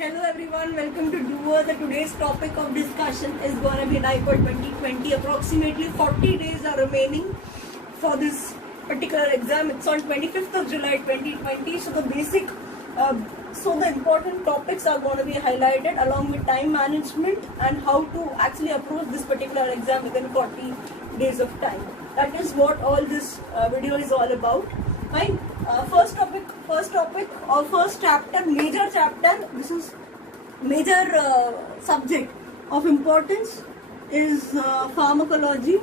Hello everyone, welcome to Doer. The today's topic of discussion is going to be NIPER 2020. Approximately 40 days are remaining for this particular exam. It's on 25th of July 2020. So the important topics are going to be highlighted along with time management and how to actually approach this particular exam within 40 days of time. That is what all this video is all about. Fine. First topic or first chapter, major chapter. This is major subject of importance is pharmacology.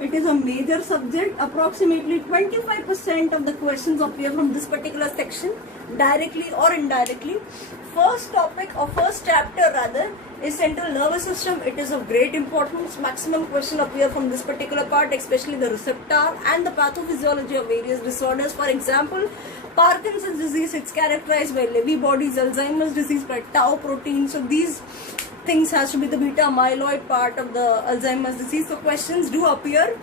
It is a major subject. Approximately 25% of the questions appear from this particular section, directly or indirectly. First topic or first chapter rather is central nervous system. It is of great importance. Maximum question appear from this particular part, especially the receptor and the pathophysiology of various disorders. For example, Parkinson's disease, it's characterized by Lewy bodies. Alzheimer's disease by tau protein. So these things has to be the beta amyloid part of the Alzheimer's disease. So questions do appear,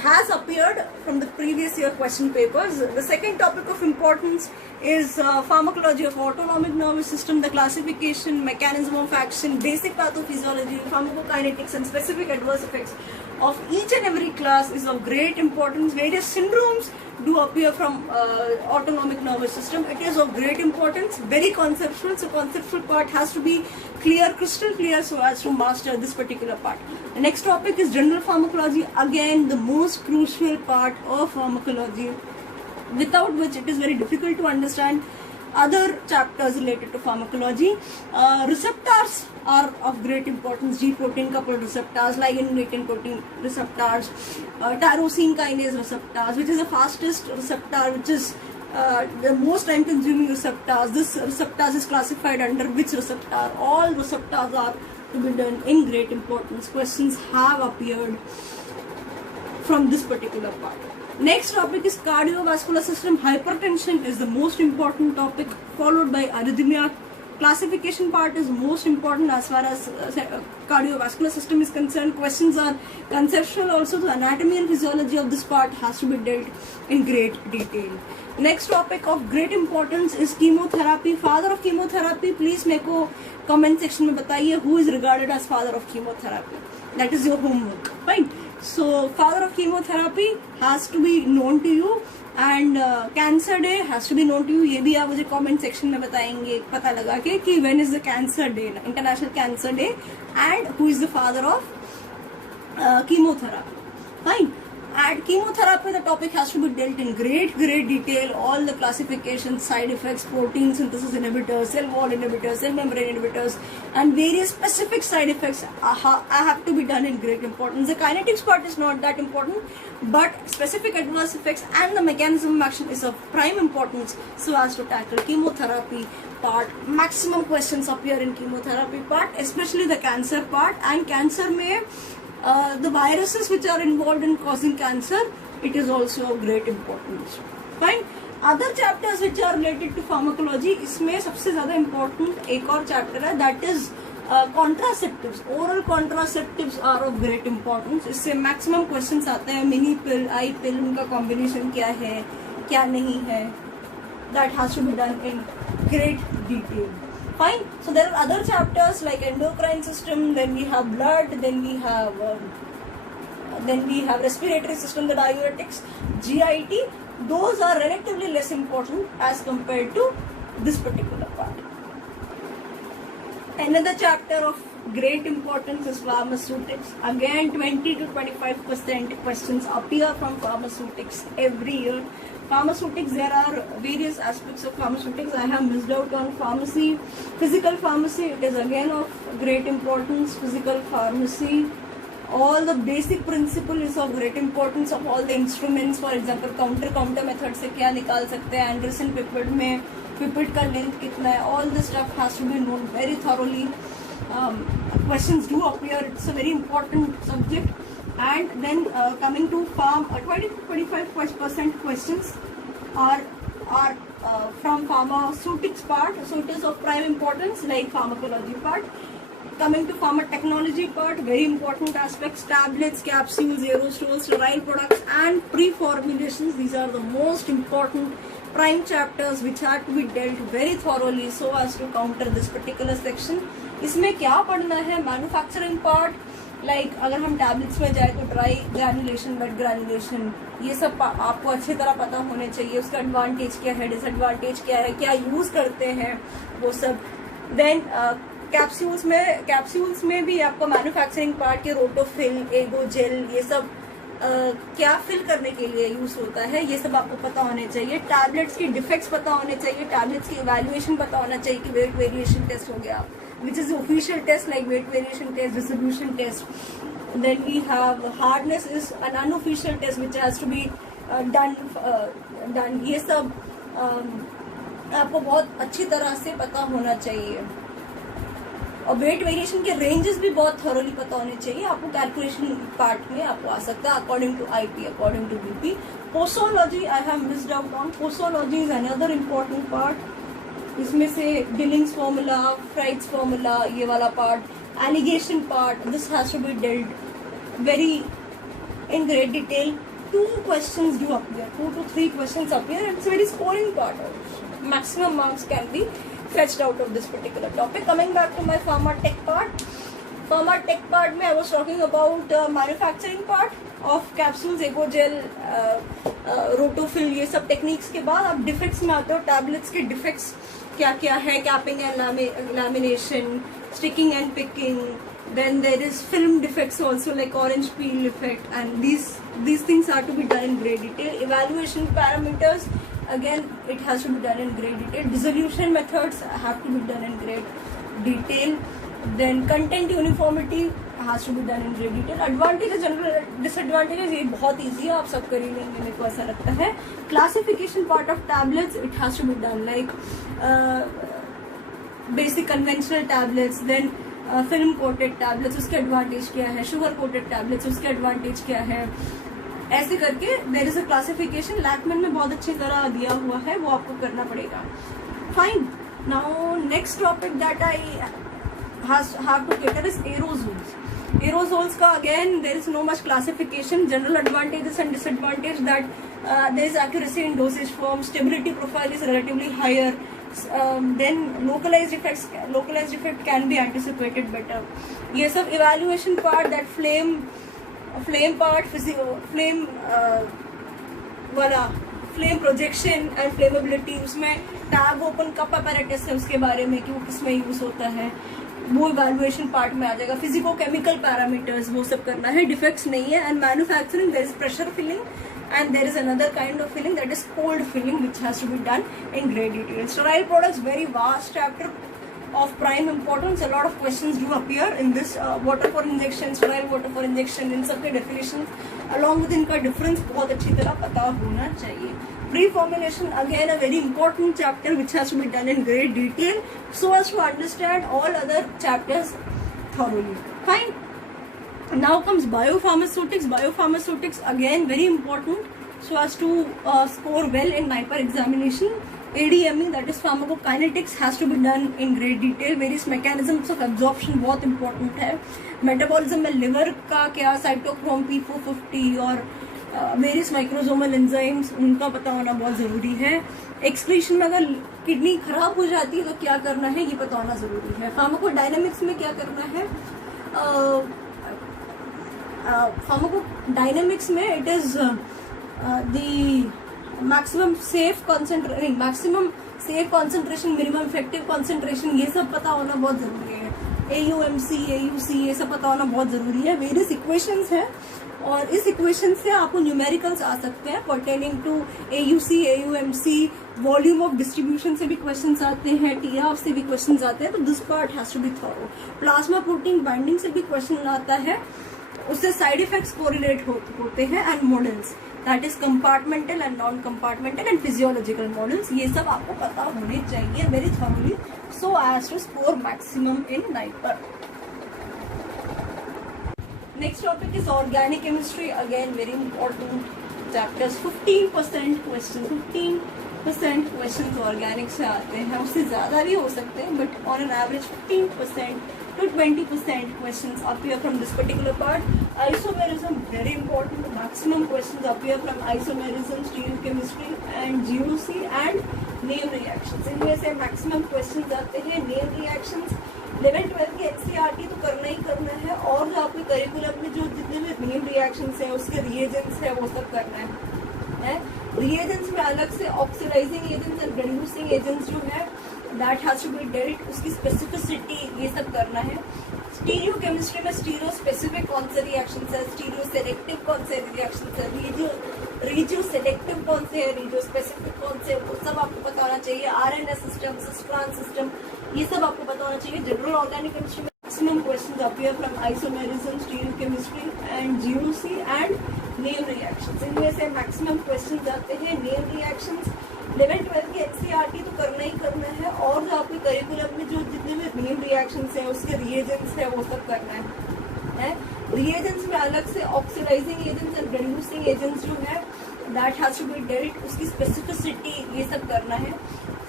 has appeared from the previous year question papers. The second topic of importance is pharmacology of autonomic nervous system, the classification, mechanism of action, basic pathophysiology, pharmacokinetics and specific adverse effects of each and every class is of great importance. Various syndromes do appear from autonomic nervous system. It is of great importance, very conceptual. So conceptual part has to be clear, crystal clear, so as to master this particular part. The next topic is general pharmacology. Again, the most crucial part of pharmacology, without which it is very difficult to understand other chapters related to pharmacology. Receptors are of great importance. G protein coupled receptors, ligand-mediated protein receptors, tyrosine kinase receptors, which is the fastest receptor, which is the most time consuming receptors. This receptors is classified under which receptor. All receptors are to be done in great importance. Questions have appeared from this particular part. Next topic is cardiovascular system. Hypertension is the most important topic, followed by arrhythmia. Classification part is most important as far as cardiovascular system is concerned. Questions are conceptual also. The anatomy and physiology of this part has to be dealt in great detail. Next topic of great importance is chemotherapy. Father of chemotherapy, please मेरे को comment section में बताइए who is regarded as father of chemotherapy. That is your homework. Fine. So father of chemotherapy has to be known to you and cancer day has to be known to you. ये भी आप मुझे comment section में बताएंगे पता लगा के कि when is the cancer day, international cancer day, and who is the father of chemotherapy. Fine. At chemotherapy, the topic has to be dealt in great detail. All the classifications, side effects, protein synthesis inhibitors, cell wall inhibitors, cell membrane inhibitors, and various specific side effects have to be done in great importance. The kinetics part is not that important, but specific adverse effects and the mechanism of action is of prime importance so as to tackle chemotherapy part. Maximum questions appear in chemotherapy part, especially the cancer part, and cancer may the viruses which are involved in causing cancer, it is also of great importance. Fine. Other chapters which are related to pharmacology, इसमें सबसे ज़्यादा important एक और chapter है, that is contraceptives. Oral contraceptives are of great importance. इससे maximum questions आते हैं. Mini pill, I pill, उनका combination क्या है, क्या नहीं है. That has to be done in great detail. Fine. So there are other chapters like endocrine system, then we have blood, then we have respiratory system, the diuretics, GIT. Those are relatively less important as compared to this particular part. Another chapter of great importance is pharmaceutics. Again, 20 to 25% questions appear from pharmaceutics every year. Pharmaceutics, there are various aspects of pharmaceutics. I have missed out on pharmacy. Physical pharmacy, it is again of great importance. Physical pharmacy, all the basic principle is of great importance of all the instruments. For example, counter method से क्या निकाल सकते हैं, Anderson pipette में pipette का length कितना है, all this stuff has to be known very thoroughly. Questions do appear. It's a very important subject. And then coming to 20 to 25% questions are from pharmaceutics part, so it is of prime importance, like pharmacology part. Coming to pharma technology part, very important aspects: tablets, capsules, aerosols, sterile products, and pre-formulations. These are the most important prime chapters which are to be dealt very thoroughly so as to counter this particular section. इसमें क्या पढ़ना है? Manufacturing part, like अगर हम tablets में जाए तो dry granulation, wait granulation, ये सब आपको अच्छी तरह पता होने चाहिए. उसका एडवांटेज क्या है, डिसएडवांटेज क्या है, क्या यूज करते हैं, वो सब. देन कैप्सूल्स में भी आपको मैन्युफैक्चरिंग पार्ट के रोटोफिल, एगो जेल, ये सब क्या फिल करने के लिए यूज होता है, ये सब आपको पता होने चाहिए. टैबलेट्स की डिफेक्ट्स पता होने चाहिए, टैबलेट्स की इवैल्यूएशन पता होना चाहिए कि वेट वेरिएशन टेस्ट हो गया, which is the official test like weight variation test, distribution test. Then we have hardness is an unofficial test which has to be done. ये सब आपको बहुत अच्छी तरह से पता होना चाहिए. और वेट वेरिएशन के रेंजेस भी बहुत थॉरोली पता होने चाहिए. आपको कैलकुलेशन पार्ट में आपको आ सकता है according to IP, according to BP. Posology I have missed out on. Posology is another important part. इसमें से डिलिंग्स फॉर्मूला, फ्राइड्स फॉर्मूला, ये वाला part, alligation part, this has to be dealt very in great detail. 2 questions do appear, 2 to 3 questions appear, and it's a very scoring part also. Maximum marks can be fetched out of this particular topic. Coming back to my pharma tech part, में I was talking about manufacturing part of capsules, एगोजेल, रोटोफिल, ये सब techniques के बाद आप defects में आते हो. Tablets के डिफेक्ट्स क्या क्या है, capping and lamination, sticking and picking. Then there is film defects also like orange peel effect, and these things are to be done in great detail. Evaluation parameters, again it has to be done in great detail. Dissolution methods have to be done in great detail. Then content uniformity has to be done in great detail. Advantages, general disadvantages, ये बहुत easy है, आप सब कर ही लेंगे, मेरे को ऐसा लगता है. Classification part of tablets, it has to be done like basic conventional tablets, then film coated tablets, उसके एडवांटेज क्या है, शुगर कोटेड टैबलेट्स, उसके एडवांटेज क्या है, ऐसे करके देयर इज अ क्लासिफिकेशन. लैकमैन में बहुत अच्छी तरह दिया हुआ है, वो आपको करना पड़ेगा. Fine. Now next topic that I have to cater is aerosols. Aerosols का again there is no much classification. General advantages and disadvantage that there is accuracy in dosage form, stability profile is relatively higher. Then localized effect can be anticipated better. ये सब evaluation part, that flame part, flame projection and flammability, उसमें tab open cup apparatus है, उसके बारे में कि वो किस में यूज होता है, वो evaluation part में आ जाएगा. फिजिको केमिकल पैरामीटर्स, वो सब करना है. डिफेक्ट्स नहीं है. And manufacturing there is pressure filling, and there is another kind of filling, that is cold filling, which has to be done in great detail. Sterile products, very vast chapter of prime importance. A lot of questions do appear in this. Water for injection, sterile water for injection, इन सब के definitions along with इनका difference बहुत अच्छी तरह पता होना चाहिए. Pre-formulation, again a very important chapter which has to be done in great detail so as to understand all other chapters thoroughly. Fine. Now comes biopharmaceutics. Biopharmaceutics again very important so as to score well in NIPER examination. ADME, that is pharmacokinetics, has to be done in great detail. Various mechanisms of absorption बहुत important है. Metabolism में liver का क्या, cytochrome P450 और various microsomal enzymes, उनका पता होना बहुत ज़रूरी है. एक्सक्रीशन में अगर किडनी खराब हो जाती है तो क्या करना है, ये पता होना ज़रूरी है. फार्माकोडायनेमिक्स में क्या करना है, फार्माकोडायनेमिक्स में it is the maximum safe concentration, minimum effective concentration, ये सब पता होना बहुत जरूरी है. AUMC, AUC, ये सब पता होना बहुत जरूरी है. वेरियस इक्वेशंस है और इस इक्वेशन से आपको न्यूमेरिकल्स आ सकते हैं pertaining to AUC, AUMC. Volume of distribution से भी क्वेश्चंस आते हैं, TR से भी क्वेश्चंस आते हैं, तो this part has to be thorough. Plasma protein binding से भी क्वेश्चन आता है, उससे साइड इफेक्ट्स कोरिलेट होते हैं. And models, that is compartmental and non compartmental and physiological models, ये सब आपको पता होने चाहिए very thoroughly so as to score maximum in NIPER. Next topic is organic chemistry. Again very important chapters. 15% question organic से आते हैं, उससे ज्यादा भी हो सकते हैं, but on an average 15% to 20% questions appear from this particular part. Isomerism, very important. Maximum questions appear from isomerism, stereochemistry and GOC and name reactions. इनमें से maximum questions आते हैं. name reactions 11-12 के NCERT तो करना ही करना है, और जो आपके करिकुलम में जो जितने भी name reactions है उसके reagents है वो सब करना है. reagents में अलग से oxidizing agents and reducing agents जो है that has to be dealt, उसकी specificity ये सब करना है. स्टीरियो केमिस्ट्री में स्टीरियो स्पेसिफिक कौन से रिएक्शंस है, स्टीरियो सेलेक्टिव कौन से रिएक्शंस है, रीजियो सेलेक्टिव कौन से है, रीजियो स्पेसिफिक कौन से, वो सब आपको पता होना चाहिए. आरएनए सिस्टम, सिस्ट्रान सिस्टम, ये सब आपको पता होना चाहिए. जनरल ऑर्गेनिक केमिस्ट्री में maximum questions appear from isomerism, stereo chemistry and GOC and name reactions. इनमें से मैक्सिमम क्वेश्चंस आते हैं. नेम रिएक्शंस 11-12 के NCERT तो करना ही करना है, और जो आपके करिकुलम में जो जितने भी नेम रिएक्शंस है उसके रिएजेंट्स है वो सब करना है. रिएजेंट्स में अलग से oxidising agents and reducing agents जो है that has to be dealt, उसकी स्पेसिफिसिटी ये सब करना है.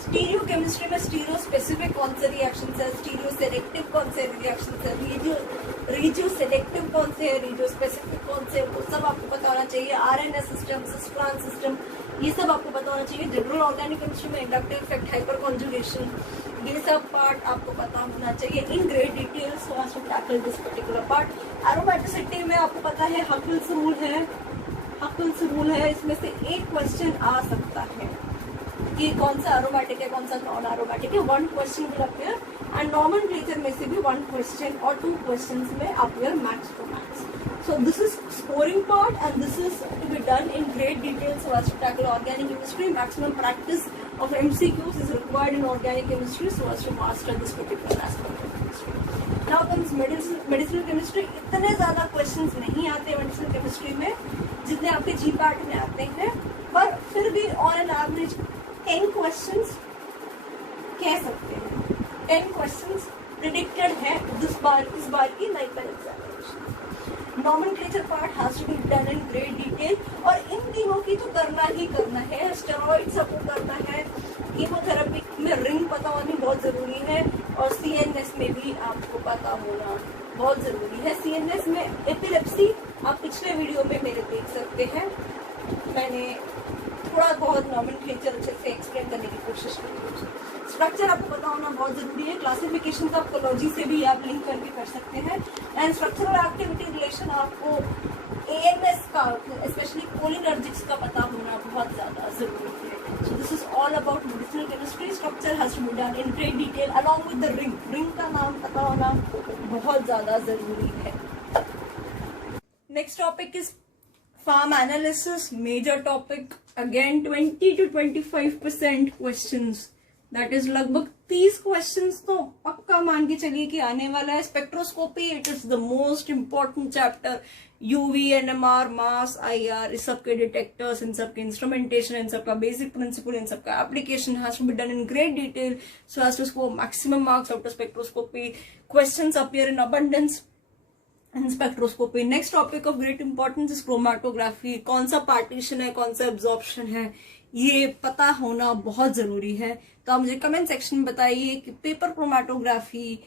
स्टीरियो केमिस्ट्री में स्टीरियो स्पेसिफिक कौन से रिएक्शंस है, स्टीरियो सेलेक्टिव कौन से रिएक्शंस है, रीजियो सेलेक्टिव कौन से है, रीजियो स्पेसिफिक कौन से, वो सब आपको पता होना चाहिए. आरएनए सिस्टम, सिस्ट्रान सिस्टम, ये सब आपको पता होना चाहिए. जनरल ऑर्गेनिक केमिस्ट्री में इंडक्टिव इफेक्ट, हाइपर कॉन्जुगेशन, ये सब पार्ट आपको पता होना चाहिए in great detail so as to tackle this particular part. Aromaticity में आपको पता है हकिल्स रूल है. हकिल्स रूल है, इसमें से एक क्वेश्चन आ सकता है कि कौन सा एरोमेटिक है, कौन सा नॉन एरोमेटिक है. 1 question will appear and nomenclature में से भी 1 क्वेश्चन और 2 क्वेश्चंस में appear max to max. So this is scoring part and this is to be done in great detail so as to tackle organic chemistry. Maximum practice of MCQs is required in organic chemistry so as to master this particular aspect of chemistry. Now comes medicinal chemistry. इतने ज़्यादा questions नहीं आते medicinal chemistry में जितने आपके G part में आते हैं, पर फिर भी on an average 10 questions कह सकते हैं. 10 questions predicted है इस बार की NIPAL examination. Nomenclature part has to be done in great detail, और इन तीनों की तो करना ही करना है. स्टेरॉइड सबको करना है. कीमोथेरेपी में रिंग पता होनी बहुत जरूरी है, और CNS में भी आपको पता होना बहुत जरूरी है. CNS में एपिलेप्सी आप पिछले वीडियो में मेरे देख सकते हैं. मैंने थोड़ा बहुत नॉमेनक्लेचर अच्छे से एक्सप्लेन करने की कोशिश की. स्ट्रक्चर आपको पता होना बहुत जरूरी है. क्लासिफिकेशन ऑफ कोलॉजी से भी आप लिंक करके कर सकते हैं. एंड स्ट्रक्चरल एक्टिविटी रिलेशन आपको AMS का स्पेशली कोलिनर्जिक्स का पता होना बहुत ज्यादा जरूरी है. So this is all about medicinal chemistry. Structure has to be done in great detail along with the ring. Ring का नाम पता होना बहुत ज्यादा जरूरी है. Next topic is pharm analysis, major topic. Again 20 to 25% questions, that is लगभग 30 questions तो पक्का मान के चलिए कि आने वाला है. Spectroscopy, it is the most important chapter. UV, NMR, mass, IR, इस सब के डिटेक्टर्स, इन सब के इंस्ट्रूमेंटेशन, इन सब का बेसिक प्रिंसिपल, इन सब का application has to be done in great detail so as to score maximum marks out of spectroscopy. Questions appear in abundance in spectroscopy. Next topic of great importance is chromatography. कौन सा partition है, कौन सा absorption है, ये पता होना बहुत जरूरी है. तो आप मुझे कमेंट सेक्शन में बताइए कि पेपर क्रोमेटोग्राफी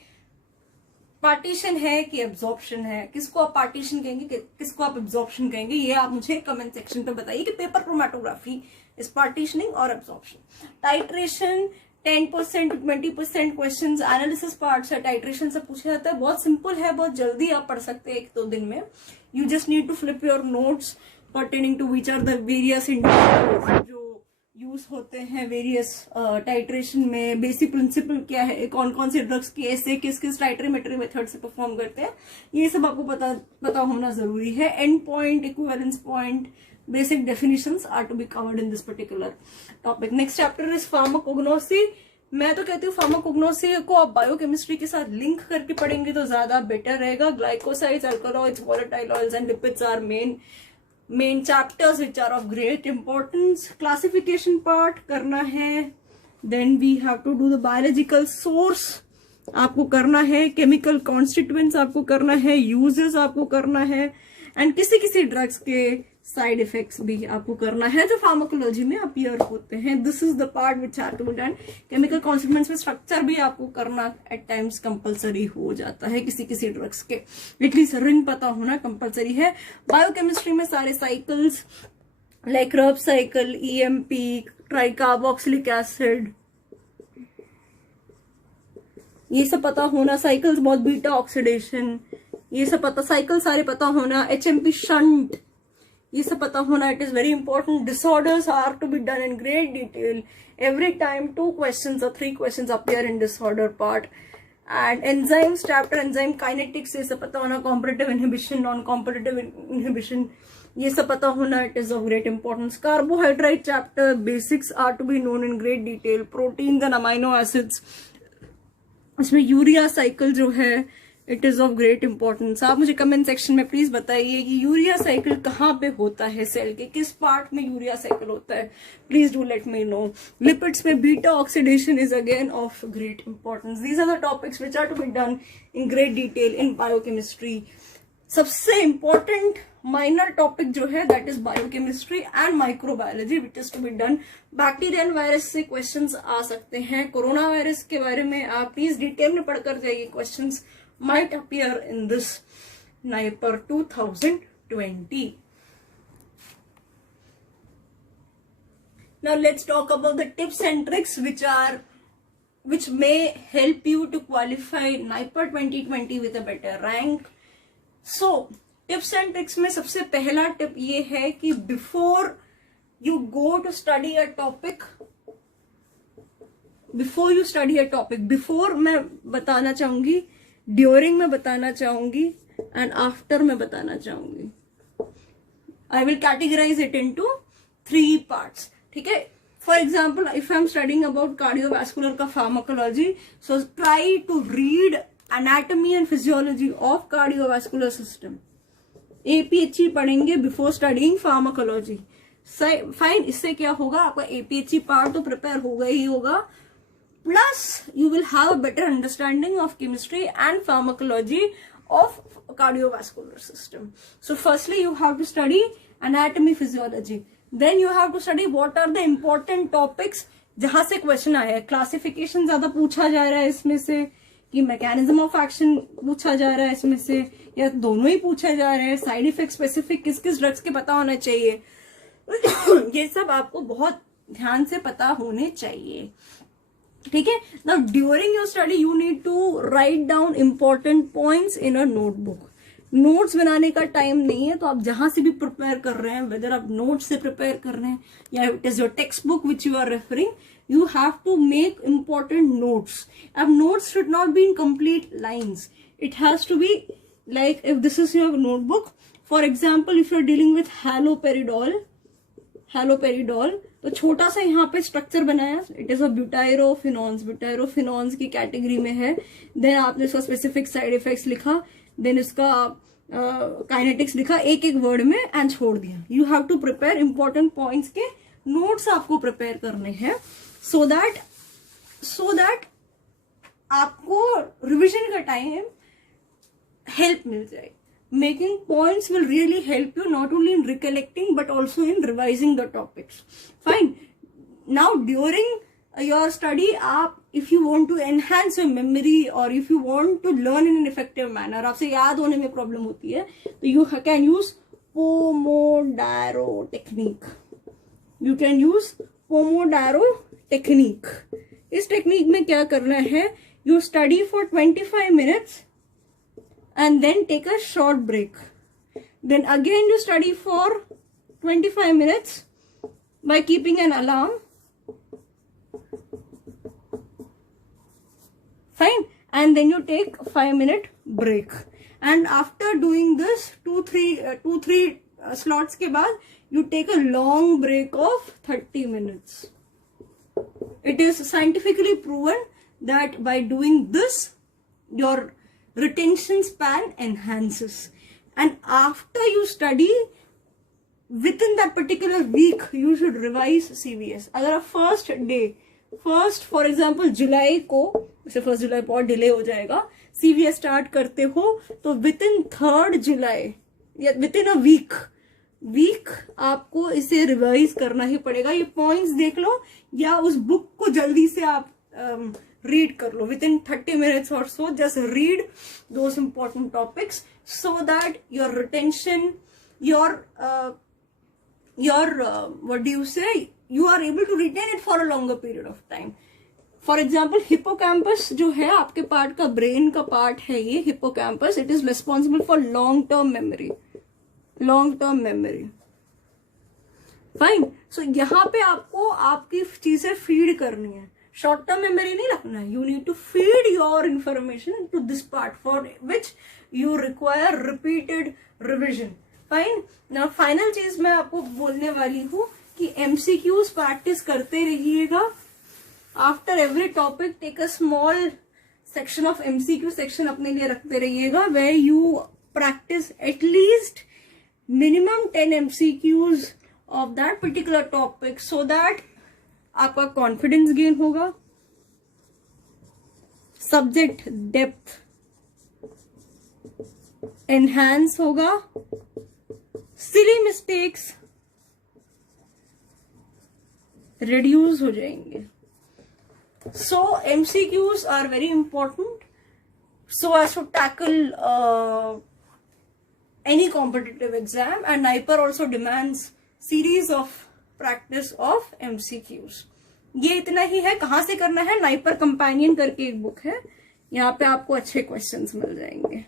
पार्टीशन है कि एब्जॉर्प्शन है. किसको आप पार्टीशन कहेंगे, किसको आप एब्जॉर्प्शन कहेंगे, ये आप मुझे कमेंट सेक्शन पे बताइए कि पेपर क्रोमेटोग्राफी इज पार्टीशनिंग और absorption. Titration 10% to 20% questions analysis part से टाइट्रेशन से पूछा जाता है. बहुत सिंपल है, बहुत जल्दी आप पढ़ सकते हैं 1-2 दिन में. You just need to flip your notes pertaining to which are the various indicators जो यूज होते हैं वेरियस टाइट्रेशन में. बेसिक प्रिंसिपल क्या है, कौन कौन से ड्रग्स की ऐसे किस किस टाइट्रीमेट्री मेथड से परफॉर्म करते हैं, ये सब आपको पता होना जरूरी है. And point, equivalence point, basic definitions are to be covered in this particular topic. Next chapter is pharmacognosy. मैं तो कहती हूँ फार्माकोग्नोसी को आप बायोकेमिस्ट्री के साथ लिंक करके पढ़ेंगे तो ज्यादा बेटर रहेगा. Glycosides, alkaloids, volatile oils and lipids are main chapters which are of great importance. Classification part करना है. Then we have to do the biological source आपको करना है. केमिकल कॉन्स्टिट्यूएंट्स आपको करना है. यूजेस आपको करना है. एंड किसी ड्रग्स के साइड इफेक्ट्स भी आपको करना है जो फार्माकोलॉजी में अपीयर होते हैं. This is the part which have to be done. Chemical constituents में स्ट्रक्चर भी आपको करना एट टाइम्स कंपलसरी हो जाता है किसी किसी ड्रग्स के. एटलीस्ट रिंग पता होना कंपलसरी है. बायोकेमिस्ट्री में सारे साइकिल्स लाइक रब साइकिल, ईएमपी, ट्राइकार्बोक्सिलिक एसिड, ये सब पता होना. साइकिल्स बहुत, बीटा ऑक्सीडेशन, ये सब पता, साइकिल सारे पता होना. एचएमपी शंट, ये सब पता होना. It is very important. Disorders are to be done in great detail. Every time 2 questions or 3 questions appear in disorder part. And enzymes chapter, enzyme kinetics, ये सब पता होना. competitive inhibition, non-competitive inhibition, ये सब पता होना. It is of great importance. Carbohydrate chapter basics are to be known in great detail. Proteins and amino acids, इसमें urea cycle जो है it is of great importance. आप मुझे कमेंट सेक्शन में प्लीज बताइए कि यूरिया साइकिल कहाँ पे होता है सेल के, किस पार्ट में यूरिया साइकिल होता है. Please do let me know. Lipids में beta oxidation is again of great importance. These are the topics which are to be done in great detail in biochemistry. सबसे important minor topic जो है that is biochemistry and microbiology which is to be done. Bacteria and virus से questions आ सकते हैं. Corona virus के बारे में आप प्लीज डिटेल में पढ़कर जाइए. Questions might appear in this NIPER 2020. Now let's talk about the tips and tricks which may help you to qualify NIPER 2020 with a better rank. So tips and tricks में सबसे पहला tip ये है कि before you go to study a topic, before मैं बताना चाहूंगी, during में बताना चाहूंगी एंड आफ्टर में बताना चाहूंगी. I will categorise it into 3 parts. ठीक है. For example if I am studying about cardiovascular का pharmacology, so try to read anatomy and physiology of cardiovascular system. APHE पढ़ेंगे बिफोर स्टडिंग फार्माकोलॉजी. फाइन. इससे क्या होगा, आपका एपीएचई पार्ट तो prepare होगा ही होगा. Plus, you will have a better understanding of chemistry and pharmacology of cardiovascular system. So, firstly, you have to study anatomy, physiology. Then you have to study what are the important topics जहां से question आया है. Classification ज्यादा पूछा जा रहा है इसमें से, कि मैकेनिज्म ऑफ एक्शन पूछा जा रहा है इसमें से, या दोनों ही पूछे जा रहे हैं. साइड इफेक्ट स्पेसिफिक किस किस ड्रग्स के पता होना चाहिए. ये सब आपको बहुत ध्यान से पता होने चाहिए. ठीक है. Now during your study you need to write down important points in a notebook. Notes बनाने का टाइम नहीं है, तो आप जहां से भी प्रिपेयर कर रहे हैं, वेदर आप नोट्स से प्रिपेयर कर रहे हैं या it is your text book which you are referring, you have to make important notes. अब notes should not be in complete lines. It has to be like if this is your notebook, for example if you are dealing with haloperidol, तो छोटा सा यहाँ पे structure बनाया. It is a ब्यूटायरोफिनॉन्स की category में है. देन आपने इसका स्पेसिफिक साइड इफेक्ट्स लिखा, देन इसका काइनेटिक्स लिखा एक एक वर्ड में एंड छोड़ दिया. You have to prepare important points के नोट्स आपको प्रिपेयर करने हैं सो दैट आपको रिविजन का टाइम हेल्प मिल जाए. Making points will really help you not only in recollecting but also in revising the topics. Fine. Now during your study, if you want to enhance your memory or if you want to learn in an effective manner, आपसे याद होने में problem होती है, तो you can use Pomodoro technique. You can use Pomodoro technique. इस technique में क्या करना है, you study for 25 minutes and then take a short break. Then again you study for 25 minutes by keeping an alarm. Fine. And then you take 5-minute break. And after doing this 2-3 slots के बाद you take a long break of 30 minutes. It is scientifically proven that by doing this, your retention span enhances. And after you study, within that particular week, you should revise CVS. अगर आप first for example जुलाई को, जैसे 1 जुलाई बहुत delay हो जाएगा, CVS start करते हो, तो विद इन 3rd जुलाई या with in a week week आपको इसे रिवाइज करना ही पड़ेगा। ये पॉइंट्स देख लो या उस बुक को जल्दी से आप रीड कर लो विद इन 30 minutes और सो। Just read those important topics so that your retention, your what do you say, you are able to retain it for a longer period of time. For example hippocampus जो है आपके part का, brain का part है ये hippocampus, it is responsible for long term memory, long term memory. Fine. So यहाँ पे आपको आपकी चीजें फीड करनी है, शॉर्ट टर्म मेमोरी नहीं रखना है। You need to feed your information to this part for which you require repeated revision. Fine. ना फाइनल चीज मैं आपको बोलने वाली हूँ कि एमसीक्यूज प्रैक्टिस करते रहिएगा। After every topic take a small section of MCQ section अपने लिए रखते रहिएगा, where you practice at least minimum 10 MCQs of that particular topic so that आपका कॉन्फिडेंस गेन होगा, सब्जेक्ट डेप्थ एनहांस होगा, सिली मिस्टेक्स रिड्यूस हो जाएंगे। So MCQs are very important so as to tackle any competitive exam, and NIPER also demands series of practice of MCQs. ये इतना ही है। कहाँ से करना है? NIPER कंपेनियन करके एक बुक है, यहाँ पे आपको अच्छे क्वेश्चंस मिल जाएंगे।